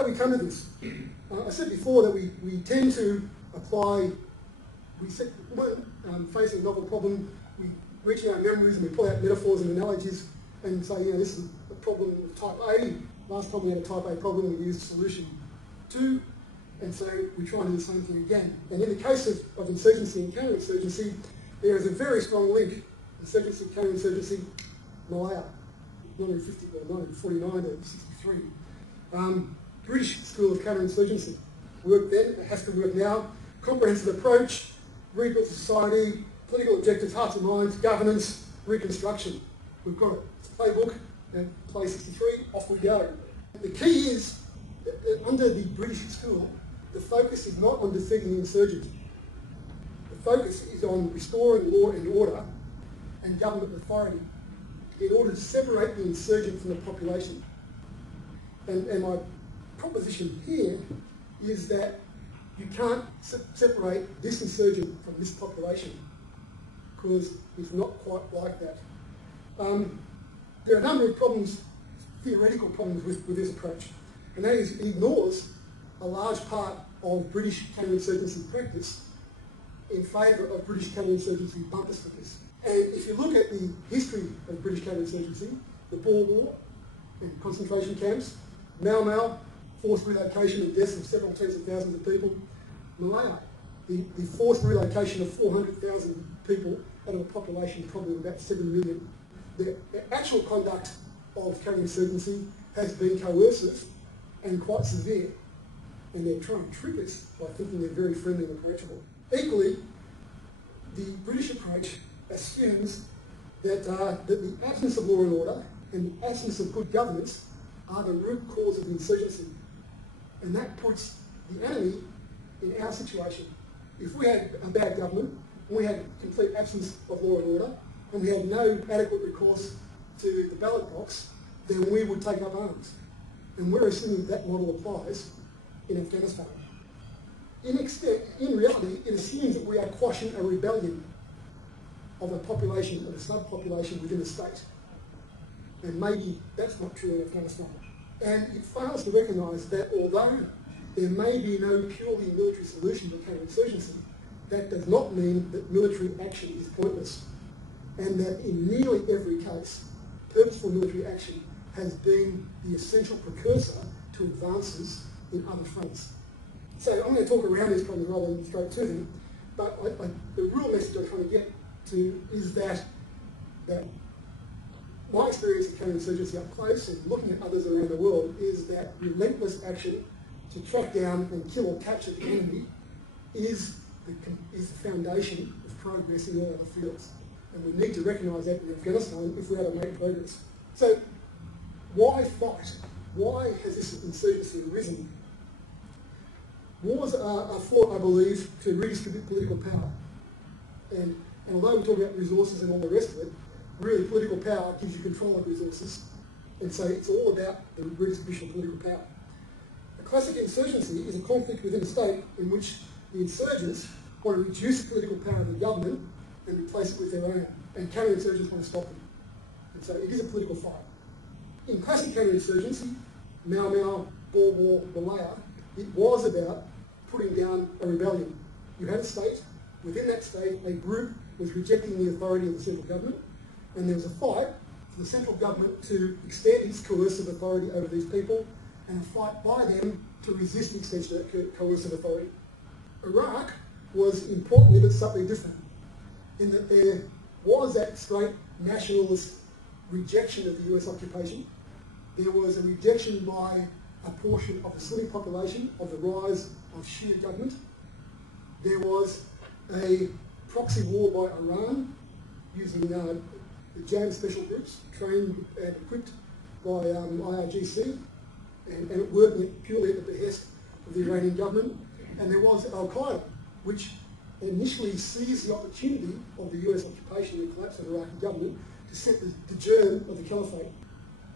how do we come to this? I said before that we tend to apply, when facing a novel problem, we reach our memories and we pull out metaphors and analogies and say, you know, this is a problem of type A. Last time we had a type A problem, we used solution 2, and so we try and do the same thing again. And in the case of insurgency and counterinsurgency, there is a very strong link. Insurgency, counterinsurgency, Malaya, 1950 or 1949 to 63. British School of Counterinsurgency. Worked then, it has to work now. Comprehensive approach, rebuild society, political objectives, hearts and minds, governance, reconstruction. We've got it. It's a playbook, and play 63, off we go. The key is, that under the British school, the focus is not on defeating the insurgents. The focus is on restoring law and order and government authority in order to separate the insurgent from the population. And my proposition here is that you can't separate this insurgent from this population, because it's not quite like that. There are a number of problems, theoretical problems with this approach, and that is it ignores a large part of British counterinsurgency practice in favour of British counterinsurgency bumper stickers. And if you look at the history of British counterinsurgency, the Boer War and concentration camps, Mau Mau, forced relocation and deaths of several tens of thousands of people, Malaya, the forced relocation of 400,000 people out of a population probably of about 7 million. The actual conduct of counterinsurgency has been coercive and quite severe, and they're trying to trick us by thinking they're very friendly and approachable. Equally, the British approach assumes that the absence of law and order and the absence of good governance are the root cause of insurgency, and that puts the enemy in our situation. If we had a bad government, and we had complete absence of law and order, and we had no adequate recourse to the ballot box, then we would take up arms. And we're assuming that model applies in Afghanistan. In reality, it assumes that we are quashing a rebellion of a population, of a subpopulation within a state. And maybe that's not true in Afghanistan. And it fails to recognise that although there may be no purely military solution to counterinsurgency, that does not mean that military action is pointless. And that in nearly every case, purposeful military action has been the essential precursor to advances in other fronts. So I'm going to talk around these problems rather than straight to them, but the real message I'm trying to get to is that my experience of counterinsurgency up close and looking at others around the world is that relentless action to track down and kill or capture the enemy is the foundation of progress in all other fields. And we need to recognise that in Afghanistan if we are to make progress. So why fight? Why has this insurgency arisen? Wars are fought, I believe, to redistribute political power. And although we talk about resources and all the rest of it, really political power gives you control of resources. And so it's all about the redistribution of political power. A classic insurgency is a conflict within a state in which the insurgents want to reduce the political power of the government and replace it with their own. And counterinsurgents want to stop them. And so it is a political fight. In classic counterinsurgency, Mau Mau, Boer War, Malaya, it was about putting down a rebellion. You had a state. Within that state, a group was rejecting the authority of the central government, and there was a fight for the central government to extend its coercive authority over these people, and a fight by them to resist the extension of that coercive authority. Iraq was importantly but subtly different, in that there was that straight nationalist rejection of the US occupation. There was a rejection by a portion of the Sunni population of the rise of Shia government. There was a proxy war by Iran using the JAM special groups, trained and equipped by IRGC, and working purely at the behest of the Iranian government. And there was Al-Qaeda, which initially seized the opportunity of the US occupation and collapse of the Iraqi government to set the germ of the caliphate.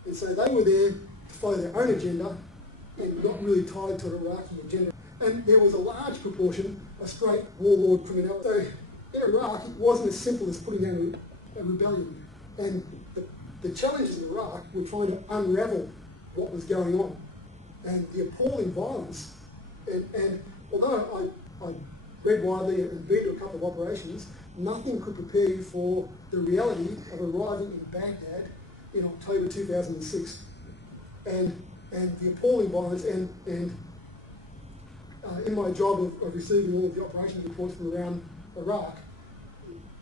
And so they were there to follow their own agenda and not really tied to an Iraqi agenda. And there was a large proportion of straight warlord criminality. So in Iraq, it wasn't as simple as putting down a rebellion. And the challenges in Iraq were trying to unravel what was going on. and the appalling violence. And although I read widely and been to a couple of operations, nothing could prepare you for the reality of arriving in Baghdad in October 2006. And the appalling violence, and in my job of receiving all of the operations reports from around Iraq,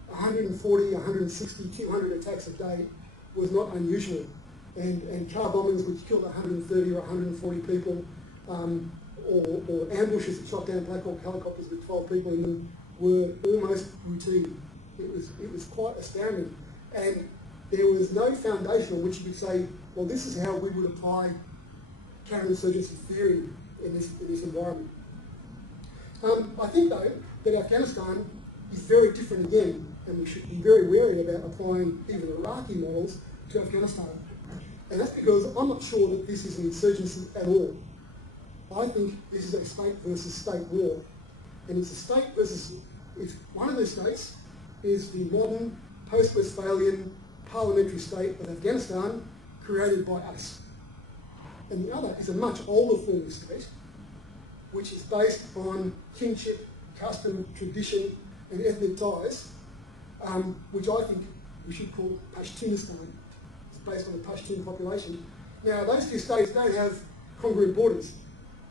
140, 160, 200 attacks a day was not unusual. And car bombings which killed 130 or 140 people, or ambushes that shot down Black Hawk helicopters with 12 people in them were almost routine. It was quite astounding. And there was no foundation on which you could say, well, this is how we would apply counterinsurgency theory in this environment. I think, though, that Afghanistan is very different again, and we should be very wary about applying even Iraqi models to Afghanistan. And that's because I'm not sure that this is an insurgency at all. I think this is a state versus state war. And it's a state versus, if one of the states is the modern post-Westphalian parliamentary state of Afghanistan created by us. And the other is a much older form of state, which is based on kinship, custom, tradition, and ethnic ties, which I think we should call Pashtunistan. It's based on the Pashtun population. Now, those two states don't have congruent borders.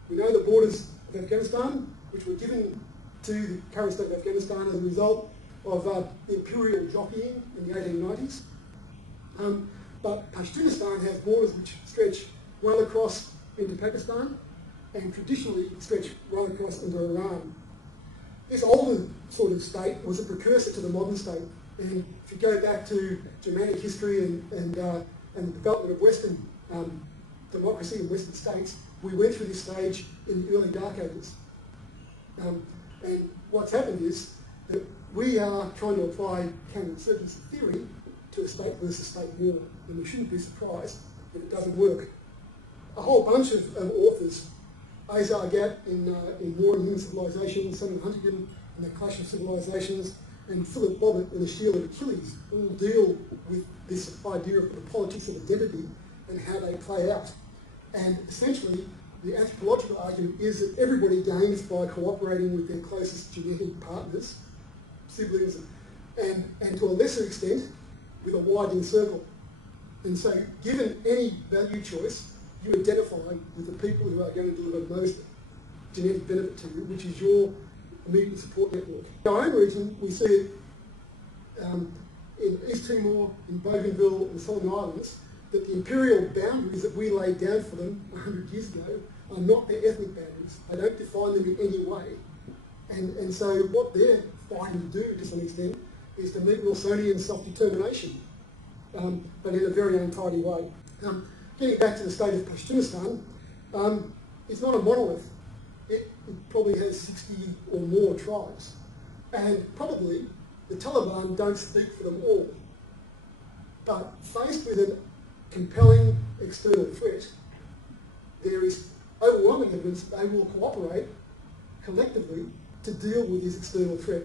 We know the borders of Afghanistan, which were given to the current state of Afghanistan as a result of the imperial jockeying in the 1890s. But Pashtunistan has borders which stretch well across into Pakistan and traditionally stretch right across into Iran. This older sort of state was a precursor to the modern state. And if you go back to Germanic history and the development of Western democracy in Western states, we went through this stage in the early Dark Ages. And what's happened is that we are trying to apply counterinsurgency theory to a state versus state war, and we shouldn't be surprised if it doesn't work. A whole bunch of authors, Azar Gat in War and Human Civilization, Simon Huntington in The Clash of Civilizations, and Philip Bobbitt in The Shield of Achilles, all deal with this idea of the politics of identity and how they play out. And essentially, the anthropological argument is that everybody gains by cooperating with their closest genetic partners, siblings, and to a lesser extent, with a widening circle. And so, given any value choice, you identify with the people who are going to deliver most genetic benefit to you, which is your immediate support network. In our own region, we see it in East Timor, in Bougainville, and the Solomon Islands, that the imperial boundaries that we laid down for them 100 years ago are not their ethnic boundaries. They don't define them in any way. And so what they're trying to do, to some extent, is to meet Wilsonian self-determination, but in a very untidy way. Getting back to the state of Pashtunistan, it's not a monolith. It probably has 60 or more tribes. And probably the Taliban don't speak for them all. But faced with a compelling external threat, there is overwhelming evidence that they will cooperate collectively to deal with this external threat.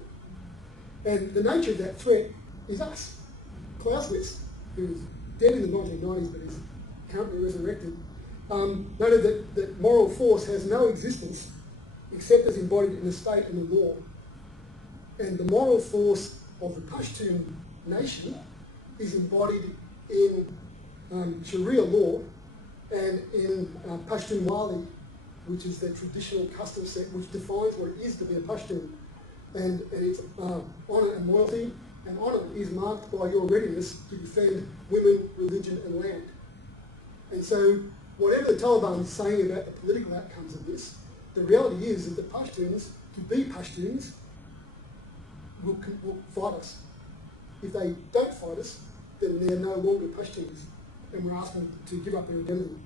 And the nature of that threat is us. Clausewitz, who was dead in the 1990s but is currently resurrected, noted that moral force has no existence except as embodied in the state and the law. And the moral force of the Pashtun nation is embodied in Sharia law and in Pashtun Wali, which is the traditional custom set which defines what it is to be a Pashtun. And it's honour and loyalty, and honour is marked by your readiness to defend women, religion and land. And so whatever the Taliban is saying about the political outcomes of this, the reality is that the Pashtuns, to be Pashtuns, will fight us. If they don't fight us, then they're no longer Pashtuns, and we're asking them to give up their identity.